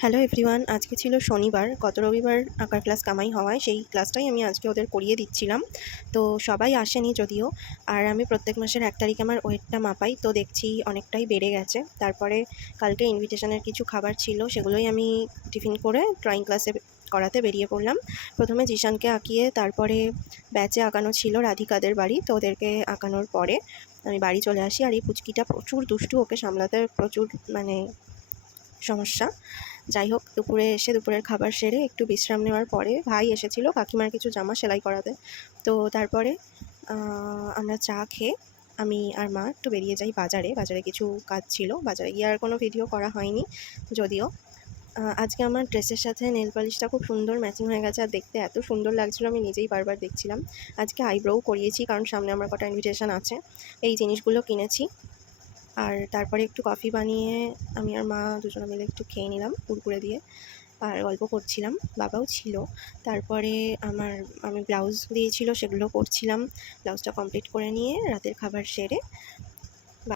Hello everyone, আজকে ছিল শনিবার। গত রবিবার আঁকার ক্লাস কামাই হওয়ায় সেই ক্লাসটাই আমি আজকে ওদের করিয়ে দিচ্ছিলাম। তো সবাই আসেনি যদিও। আর আমি প্রত্যেক মাসের 1 তারিখে আমার ওয়েটটা মাপাই, তো দেখছি অনেকটাই বেড়ে গেছে। তারপরে কালকে ইনভিটেশনের কিছু খাবার ছিল, সেগুলোই আমি টিফিন করে ড্রয়িং ক্লাসে করাতে বেরিয়ে পড়লাম। প্রথমে জিশানকে আঁকিয়ে তারপরে ব্যাচে আঁকানো ছিল রাধিকাদের বাড়ি, তো ওদেরকে আঁকানোর পরে আমি বাড়ি চলে আসি। আর এই পুচকিটা প্রচুর দুষ্টু, ওকে সামলাতে প্রচুর সমস্যা। যাই হোক, দুপুরে এসে দুপুরের খাবার সেরে একটু বিশ্রাম নেওয়ার পরে ভাই এসেছিল কাকিমার কিছু জামা সেলাই করাতে। তো তারপরে আমরা চা খেয়ে আমি আর মা একটু বেরিয়ে যাই বাজারে। বাজারে কিছু কাজ ছিল, বাজারে গিয়ে আর কোনো ভিডিও করা হয়নি যদিও। আজকে আমার ড্রেসের সাথে নেল পলিশটা খুব সুন্দর ম্যাচিং হয়ে গেছে, আর দেখতে এত সুন্দর লাগছিলো আমি নিজেই বারবার দেখছিলাম। আজকে আইব্রোও করিয়েছি, কারণ সামনে আমার কটা ইনভিটেশন আছে। এই জিনিসগুলো কিনেছি। আর তারপরে একটু কফি বানিয়ে আমি আর মা দুজনে মিলে একটু খেয়ে নিলাম কুরকুরে দিয়ে, আর গল্প করছিলাম। বাবাও ছিল। তারপরে আমি ব্লাউজ দিয়েছিল, সেগুলো করছিলাম। ব্লাউজটা কমপ্লিট করে নিয়ে রাতের খাবার সেরে